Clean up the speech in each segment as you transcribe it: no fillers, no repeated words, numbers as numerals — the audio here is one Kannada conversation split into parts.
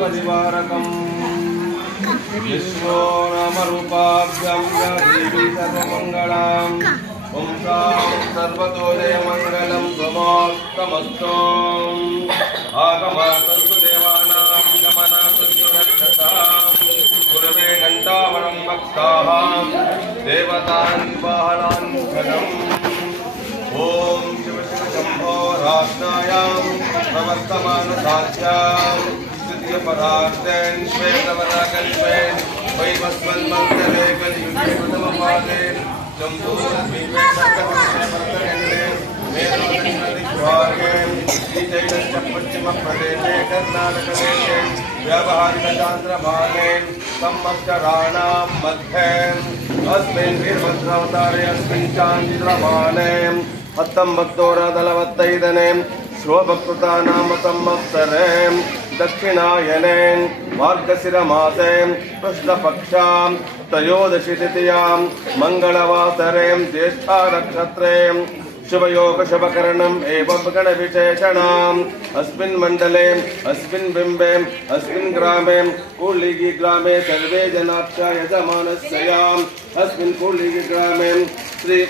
परिवारकं विश्वो नामरूपाभ्यां देवी सर्वमङ्गलां पुंसां सर्वतोदयमङ्गलं स्वमोक्तमस्तुम् आगमासन्तु देवानां गमनासन्तु रक्षसां गुरवे घण्टावरं भक्ताः देवतान् बालान् खलम् ॐ शिव शिव शम्भो राष्ट्रायां प्रवर्तमानसाध्यां द्वितीयपदार्थेन श्वेतवराकल्पेन वैवस्वन्मन्त्रे कलियुगे प्रथमपादे जम्बूद्वीपे सर्ववर्तकण्डे मेरुदक्षिणदिग्भागे श्रीशैलस्य पश्चिमप्रदेशे कर्णाटकदेशे व्यावहारिकचान्द्रभागे संवत्सराणां मध्ये अस्मिन् वीरभद्रावतारे अस्मिन् चान्द्रमाने 1945 शोभकृता नाम संवत्सरे दक्षिणायने मार्गशिरमासे कृष्णपक्षां त्रयोदशी तिथ्यां मंगलवासरे ज्येष्ठा नक्षत्रे शुभयोग शुभकरणम् एवं गणविशेषणाम् अस्मिन् मण्डले अस्मिन् बिम्बे अस्मिन् ग्रामे कूलिगी ग्रामे सर्वे जनाभ्य यजमानस्याम् अस्मिन् कूलिगी ग्रामे श्री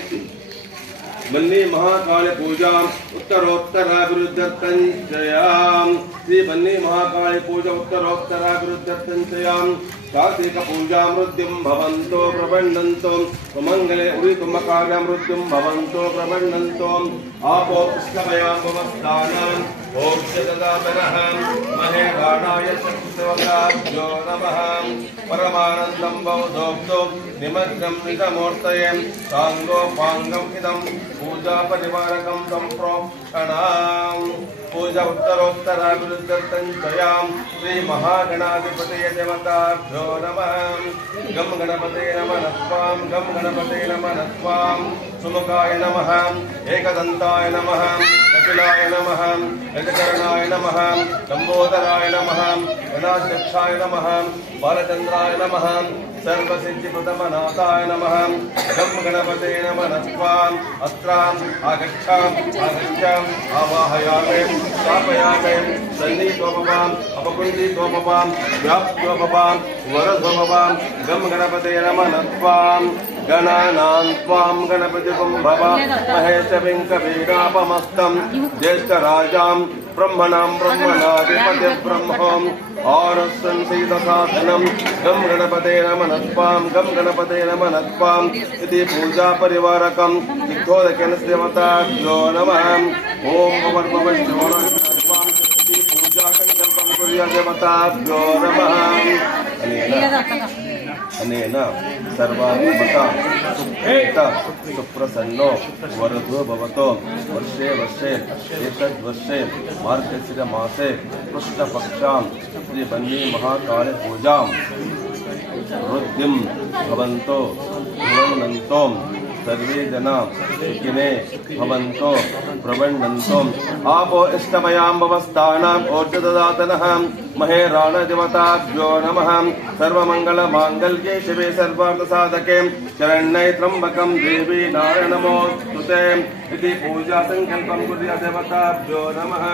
बन्नी महाकाल पूजा उत्तरोत्तराभिवृद्ध्यर्थञ्चयां श्री बन्नी महाकाल पूजा उत्तरोत्तराभिवृद्ध्यर्थञ्चयां कार्तिक पूजा मृत्युं भवन्तो प्रबन्धन्तो सुमङ्गले उरिकुम्भकार्य मृत्युं भवन्तो प्रबन्धन्तो आपो कृष्णमयां भवस्तानाम् ओक्षददामनः महे गाणाय शक्तिवकाभ्यो नमः परमानन्दं भवदोक्तो निमग्नं निजमूर्तये साङ्गोपाङ्गम् इदं पूजा परिवारकं सम्प्रोक्षणाम् पूजा उत्तरोत्तराभिवृद्ध्यर्थञ्चयां श्री महागणाधिपतये देवताभ्यो नमः गं गणपते नमः स्वां गं गणपते नमः स्वां सुमुखाय नमः एकदन्ताय नमः कपिलाय नमः गजकर्णाय नमः लम्बोदराय नमः गणाध्यक्षाय नमः बालचन्द्राय नमः सर्वसिद्धिप्रथमनाथाय नमः गं गणपते नमः स्वाम् अस्त्राम् आगच्छाम् आवाहयामि स्थापयामि सन्निधोपवाम् अपकुण्डितोपवाम् व्याप्तोपवाम् वरदोपवाम् गं गणपते नमः स्वाम् गणानां त्वां गणपतिं भव महेशविं कवीरापमस्तं ज्येष्ठराजां ब्रह्मणां ब्रह्मणाधिपतिं ब्रह्मम् आरस्सन् सीतसाधनं गं गणपते नमः स्वां गं गणपते नमः स्वां इति पूजा परिवारकं दिग्धोदकेन देवताभ्यो नमः ॐ भवद्भवश्चोरस्वां इति पूजा संकल्पं कुर्या देवताभ्यो नमः अनेन सर्वात्मका सुप्रीता सुप्रसन्नो वरदो भवतो वर्षे वर्षे एतद्वर्षे मार्गशिरमासे कृष्णपक्षां श्री बन्नी महाकाल पूजां वृद्धिं भवन्तो भवन्तो सर्वे जना सुखिने भवन्तो प्रबन्धन्तो आपो इष्टमयां भवस्थानाम् ऊर्जददातनः महे राणदेवताभ्यो नमः सर्वमङ्गलमाङ्गल्ये शिवे सर्वार्थसाधके शरण्ये त्र्यम्बकं देवी नारायणनमोस्तुते इति पूजा संकल्पं कुर्या देवताभ्यो नमः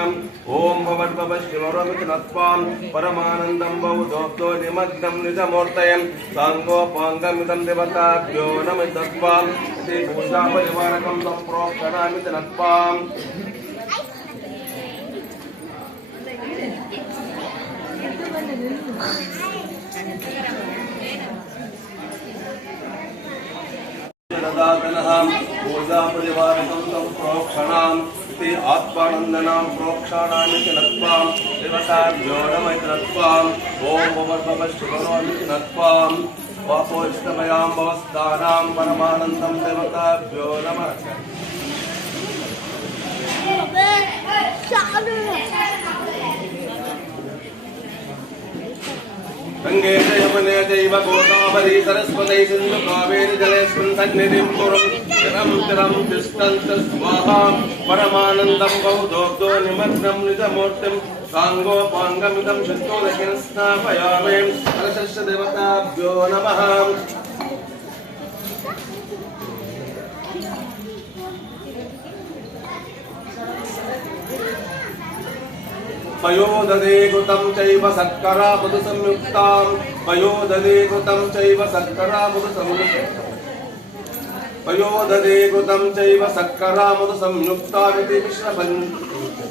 ॐ भवद्भवश्शिवरमितनत्वां परमानन्दं बहुदोक्तो निमग्नं निजमूर्तये साङ्गोपाङ्गमिदं देवताभ्यो नमस्तत्वाम् इति पूजा परिवारकं सम्प्रोक्षणामितनत्वाम् पूजा परिवारकं सम्प्रोक्षणाम् इति आत्मानन्दनां प्रोक्षाणामिति नत्वां देवताभ्यो नमः इति नत्वाम् ॐ भवद्भवश्शिवरोमिति नत्वाम् वापोष्टमयां भवस्थानां परमानन्दं देवताभ्यो नमः गंगे यमुने चैव गोदावरी सरस्वती सिन्धु कावेरी जलेऽस्मिन् सन्निधिं कुरु चिरं चिरं तिष्ठन्तु स्वाहा परमानन्दं बहुदोग्धो निमग्नं निजमूर्तिं साङ्गोपाङ्गमिदं शुद्धोदकेन स्नापयामि कलशस्य देवताभ्यो नमः पयोदधे कृतं चैव शर्करा मधु संयुक्तां पयोदधे कृतं चैव शर्करा मधु संयुक्तां पयोदधे कृतं चैव शर्करा मधु संयुक्तामिति मिश्रपञ्च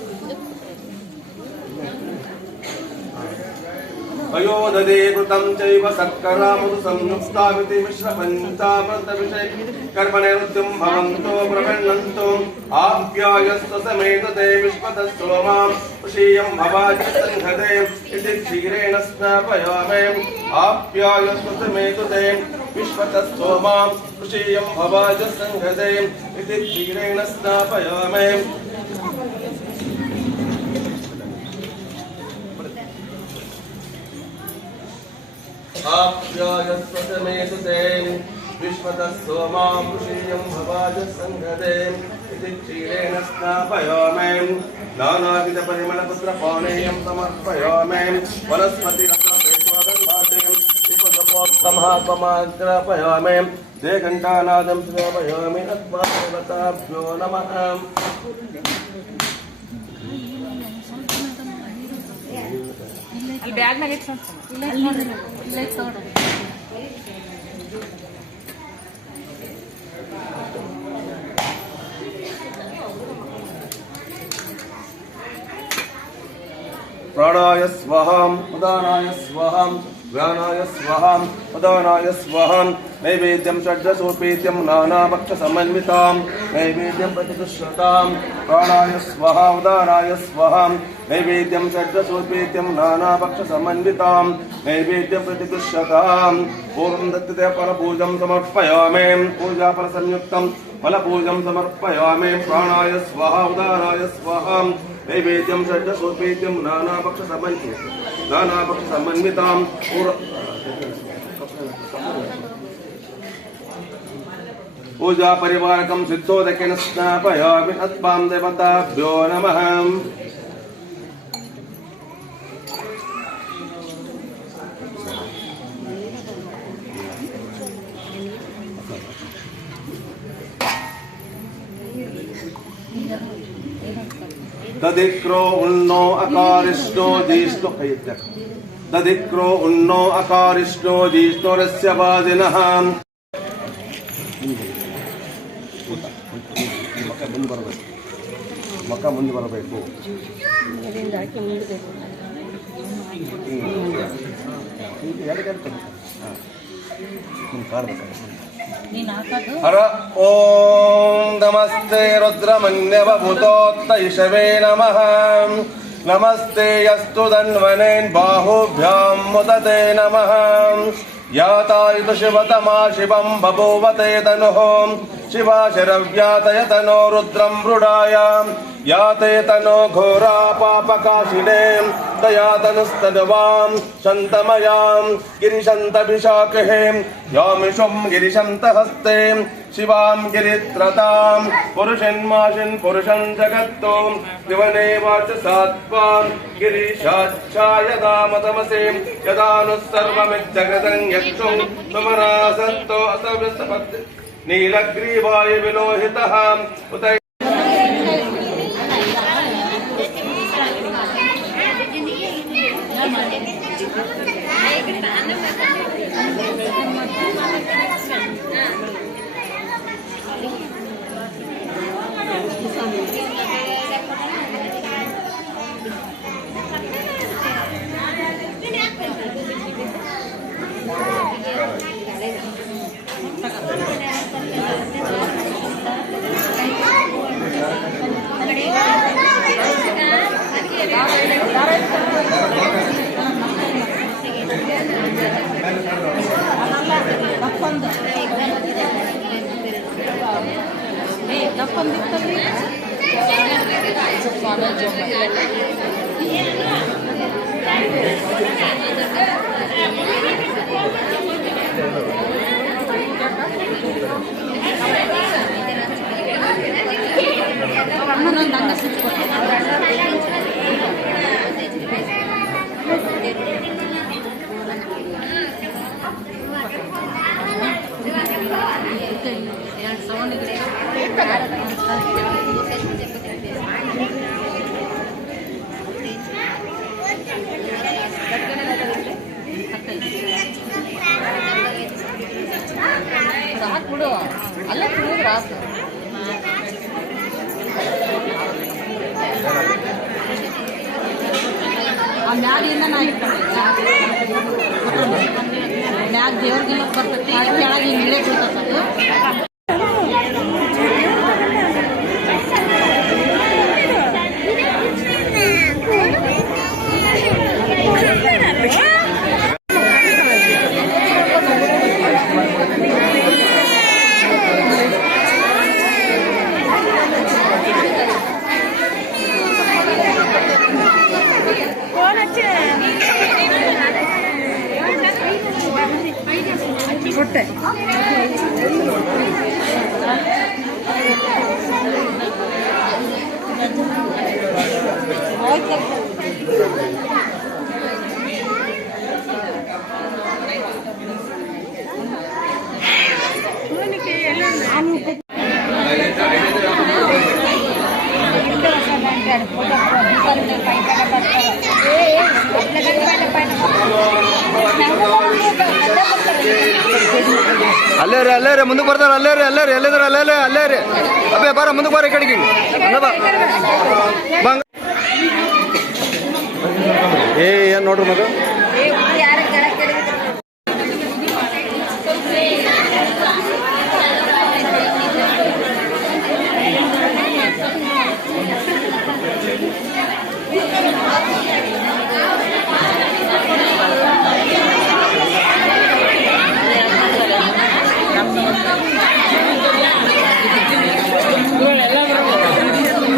पयोदधे कृतं चैव शर्करा मधु संयुक्तामिति मिश्रपञ्चामृतविषये कर्मणैरुद्यं भवन्तो प्रपन्नन्तो आप्यायस्व समेतते विश्वतः सोमां क्षीयं भवाय संहते इति क्षीरेण स्नापयामि आप्यायस्व समेतते विश्वतः सोमां क्षीयं भवाय संहते इति क्षीरेण स्नापयामि आप्यायस्व समेतते विश्वतः सोमां क्षीयं भवाय संहते इति क्षीरेण स्नापयामि नानाविधपरिमलपुत्रपानेयं समर्पयामि वनस्पतिरत्नपेष्वादन्वादे देघण्टानादं श्रावयामि अथवा देवताभ्यो नमः ಬ್ಯಾಗ್ ಮೇಲೆ प्राणाय स्वाहा उदानाय स्वाहा व्यानाय स्वाहा उदानाय स्वाहा नैवेद्यं षड्रसोपेत्यं नानाभक्षसमन्वितां नैवेद्यं प्रतिदुष्यतां प्राणाय स्वाहा उदानाय स्वाहा नैवेद्यं षड्रसोपेत्यं नानाभक्षसमन्वितां नैवेद्यं प्रतिदुष्यतां पूर्वं दत्तते फलपूजं समर्पयामि पूजाफलसंयुक्तं फलपूजं समर्पयामि प्राणाय स्वाहा उदानाय स्वाहा नैवेद्यं षड्रसोपेत्यं नानाभक्षसमन्वितां पूजा परिवारकं सिद्धोदकेन स्नापयामि अत्पां देवताभ्यो नमः दधिक्रो उन्नो अकारिष्णो जिष्णु दधिक्रो उन्नो अकारिष्णो जिष्णुरस्य वादिनः मक्क ಮುಂದೆ ಬರಬೇಕು हर ओम नमस्ते रुद्रमन्यवभूतोत्तैषवे नमः नमस्ते यस्तु धन्वनेन बाहुभ्यां मुदते नमः यातायुत शिवतमा शिवं बभूवते तनुः शिवा शरव्यातय तनो रुद्रं मृडाय याते तनो घोरा पापकाशिने दया तनुस्तद्वां शन्तमयां गिरिशन्तभिशाखे यामिषुं गिरिशन्तहस्ते शिवां गिरित्रतां पुरुषन्माशिन् पुरुषं जगत्तो दिवने वाच सात्वां गिरीशाच्छा यदा मतमसे यदा नु सर्वमिज्जगतं यक्षुं सुमरासत्तो असव्यस्तपत् नीलग्रीवाय विलोहितः उत ಬಿಡು ಅಲ್ಲೇ ಕುಡಿದ್ರೆ ಆತು ಆ ಮ್ಯಾಲಿಂದ ನಾ ಮ್ಯಾಗ ದೇವ್ರಿಗೆಲ್ಲ ಬರ್ತೈತಿ ಕೆಳಗೆ ಹಿಂಗೆ ಬೀಳ್ತದೆ ಹೊಟ್ಟೆ ಅಲ್ಲೇ ರೀ ಮುಂದಕ್ಕೆ ಬರ್ತಾರ ಅಲ್ಲೇ ರೀ ಎಲ್ಲಿದ್ರ ಅಲ್ಲೇ ರೀ ಅಬ್ಬೇ ಬಾರ ಮುಂದಕ್ಕೆ ಬಾರ ಕಡೆಗೆ ಏನ್ ನೋಡ್ರಿ ಮಗ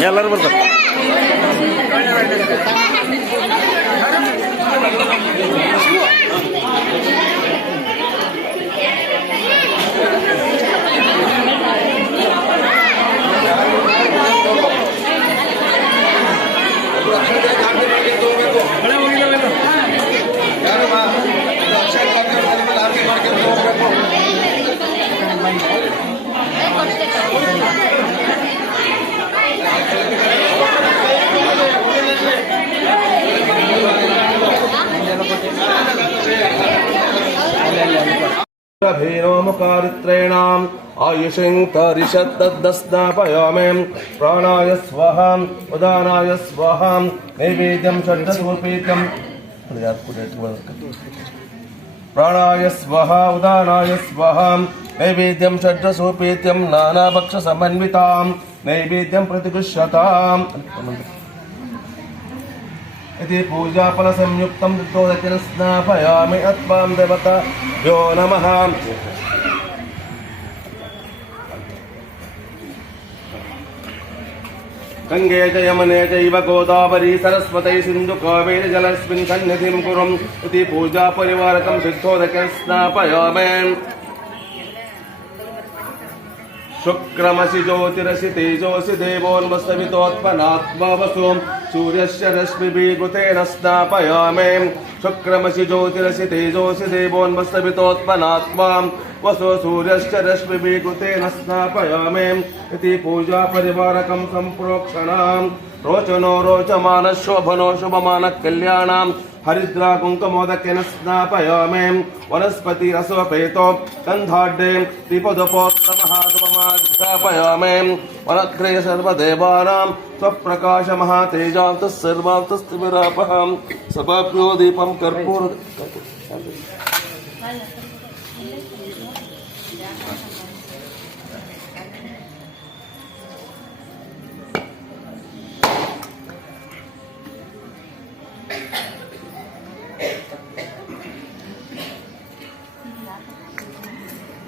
ಎಲ್ಲರೂ ಬರ್ತಾರೆ भेनोमुखारित्रेणाम् आयुषङ्करिषत्तद्दस्नापयामे प्राणाय स्वाहा उदानाय स्वाहा नैवेद्यं षड्दशोपेत्यं प्राणाय स्वाहा उदानाय स्वाहा नैवेद्यं षड्दशोपेत्यं नानाभक्षसमन्वितां नैवेद्यं प्रतिगृह्यताम् इति पूजाफलसंयुक्तं तोदकेन स्नापयामि अत्वां देवताभ्यो नमः गंगे च यमुने चैव गोदावरी सरस्वती सिन्धु कावेरी जलस्मिन् सन्निधिं कुरुम् इति पूजापरिवारकं सिद्धोदकेन स्नापयामि शुक्रमसि ज्योतिरसि तेजोसि देवोन्वसवितोत्पन्नात्मा वसु सूर्यस्य रश्मिभिर्भूतेन स्नापयामि शुक्रमसि ज्योतिरसि तेजोसि देवोन्वसवितोत्पन्नात्मा वसु सूर्यस्य रश्मिभिर्भूतेन स्नापयामि इति पूजापरिवारकं सम्प्रोक्षणां रोचनो रोचमानः शोभनो शुभमानः कल्याणां हरिद्रा कुङ्कुमोदकेन स्नापयामि वनस्पति रसोपेतो गन्धाढ्ये दीपदपोत्तमः वनत्रये सर्वदेवानां स्वप्रकाशमः तेजां तस्सर्वां तस्तिमिरापहं सभाभ्यो दीपं कर्पूर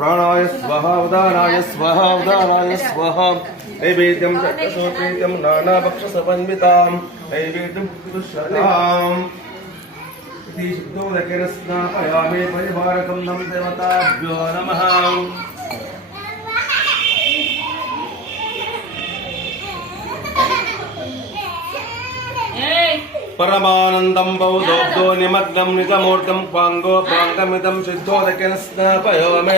प्राणाय स्वाहा उदानाय स्वाहा उदानाय स्वाहा नैवेद्यं चक्रसोपेत्यं नानाभक्षसमन्वितां नैवेद्यं प्रतिगृह्यताम् इति शुद्धोदकेन स्नापयामि परिवारकं नमः देवताभ्यो नमः परमानन्दं बौद्धो निमग्नं निजमूर्तं पाङ्गो पाङ्गमिदं सिद्धोदकेन स्नापयामि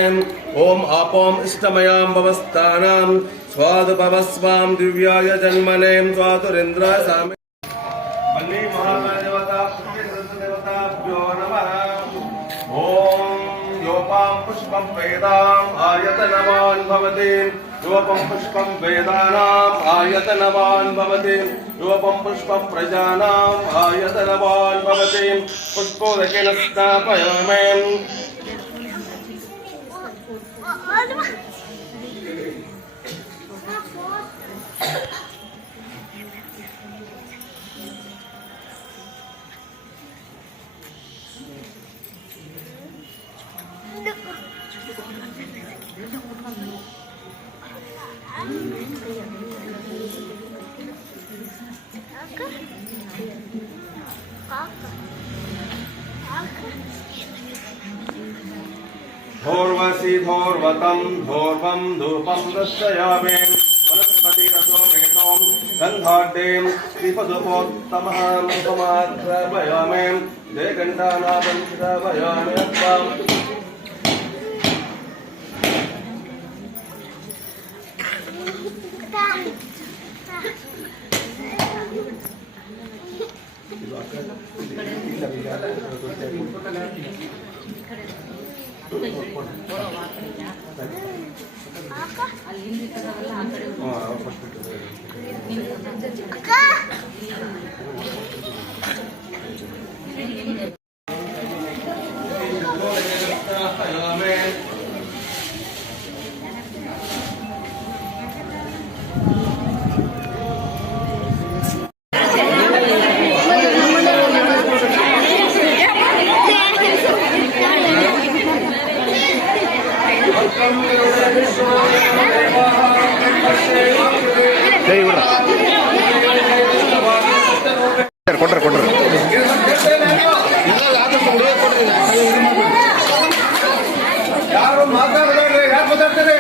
ॐ आपोम् इष्टमयां भवस्थानां स्वादुपवस्वां दिव्याय जन्मने स्वातुरेन्द्राय सामे वल्ली महादेवताभ्यो नमः ॐ योपां पुष्पं वेदाम् आयतनवान् भवति रूपं पुष्पं वेदानाम् आयतनवान् भवति रूपं पुष्पं प्रजानाम् आयतनवान् भवति पुष्पोदकेन स्थापयामि धोर्वसि धोर्वतं धोर्वं धूपं दर्शयामि वनस्पतिरसोमेतों गन्धाढ्यं श्रीपदुपोत्तमः उपमात्रयामि जयघण्टानादं श्रावयामि ಕೊಟ್ರೆ ಯಾರು ಮಾತಾಡ್ಬೇಡ್ರಿ, ಯಾಕೆ ಮಾತಾಡ್ತೀರಿ?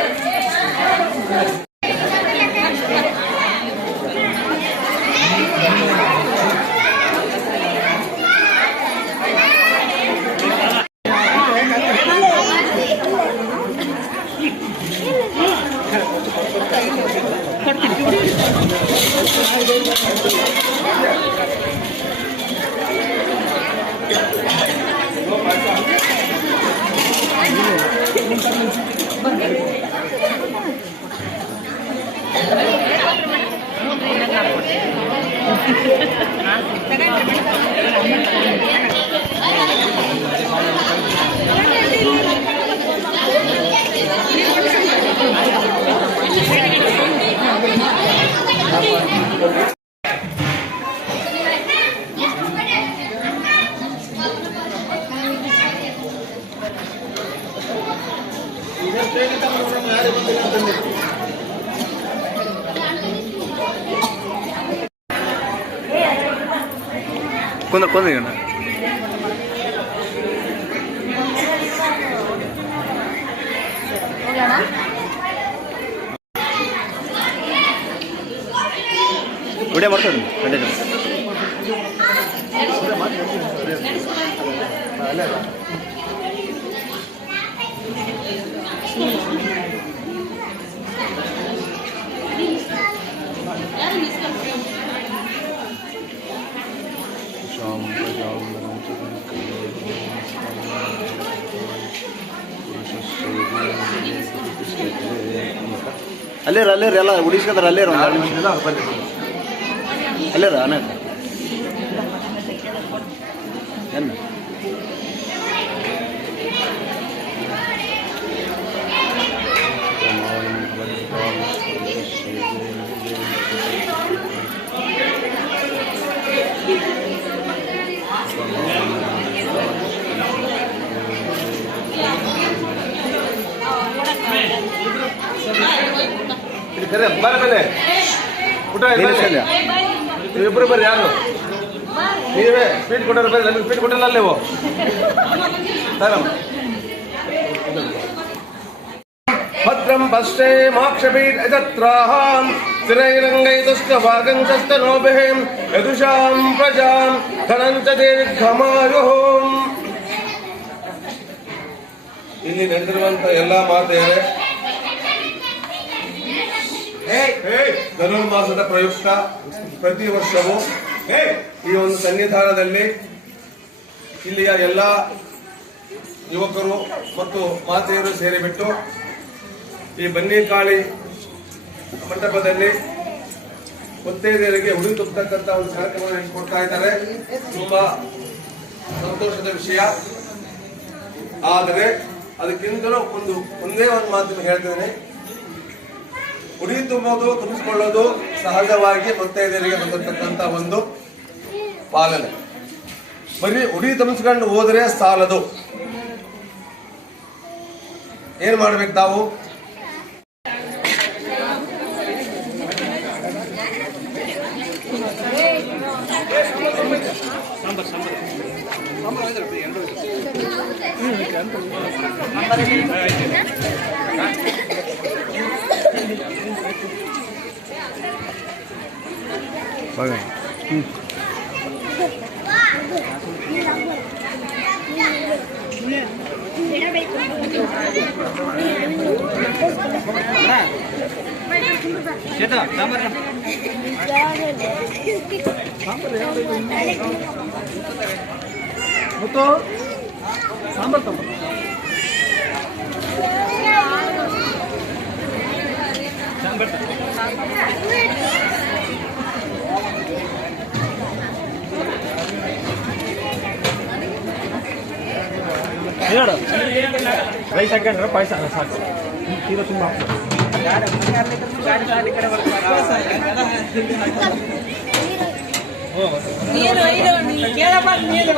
ಕೊಂದ ವಿಡಿಯೋ ಮಾಡ್ತಾರೆ ಖಂಡಿತ ಅಲ್ಲೇರ ಎಲ್ಲ ಉಡಿಸ್ಕೊತಾರೆ ಅಲ್ಲೇರ ಅಲ್ಲೇರ ಅನ್ನ ಏನು ಊಟ ಇಬ್ಬರು ಬರ್ರಿ, ಯಾರು ನೀವೇ ಸ್ವೀಟ್ ಕೊಟ್ಟರು ಬರ್ರಿ, ನಮಗೆ ಸ್ವೀಟ್ ಕೊಟ್ಟಿಲ್ಲ ನೀವು ಭದ್ರಂ ಪಶ್ಚೇ ಮಾಕ್ಷಪೀಠತ್ರಹಾಂ ಸ್ಥಿರೈರಂಗೈತುಷ್ಟಭಾಗಂಚಸ್ತನೋಭಿಃ ಯದುಷಾಂ ಪ್ರಜಾಂ ಧನಂಚ ದೀರ್ಘಮಾಯುಃ. ಇಲ್ಲಿ ನಡೆದಿರುವಂತ ಎಲ್ಲಾ ಮಾತೆಯರೇ, ಧನುರ್ಮಾಸದ ಪ್ರಯುಕ್ತ ಪ್ರತಿ ವರ್ಷವೂ ಈ ಒಂದು ಸನ್ನಿಧಾನದಲ್ಲಿ ಇಲ್ಲಿಯ ಎಲ್ಲ ಯುವಕರು ಮತ್ತು ಮಾತೆಯರು ಸೇರಿಬಿಟ್ಟು ಈ ಬನ್ನಿಕಾಳಿ ಮಂಟಪದಲ್ಲಿ ಮುತ್ತೈದೆಯರಿಗೆ ಉಡಿ ತುಂಬತಕ್ಕಂತ ಒಂದು ಕಾರ್ಯಕ್ರಮವನ್ನು ಕೊಡ್ತಾ ಇದ್ದಾರೆ. ತುಂಬಾ ಸಂತೋಷದ ವಿಷಯ. ಆದರೆ ಅದಕ್ಕಿಂತಲೂ ಒಂದೇ ಒಂದು ಮಾತನ್ನು ಹೇಳ್ತೇನೆ. ಉಡಿ ತುಂಬೋದು, ತುಂಬಿಸಿಕೊಳ್ಳೋದು ಸಹಜವಾಗಿ ಮುತ್ತೈದೆಯರಿಗೆ ಬಂದಿರತಕ್ಕಂತ ಒಂದು ಪಾಲನೆ. ಬರೀ ಉಡಿ ತುಂಬಿಸ್ಕೊಂಡು ಹೋದ್ರೆ ಸಾಲದು. ಏನ್ ಮಾಡ್ಬೇಕು ತಾವು? ಸಾಂಬಾರ್ ತಮ್ಮ ಹೇಳು ರೈಸ್ ಹಾಕೊಂಡ್ರೆ ಪಾಯಸ ಸಾಕು ತೀರಾ ತುಂಬ ನೀರು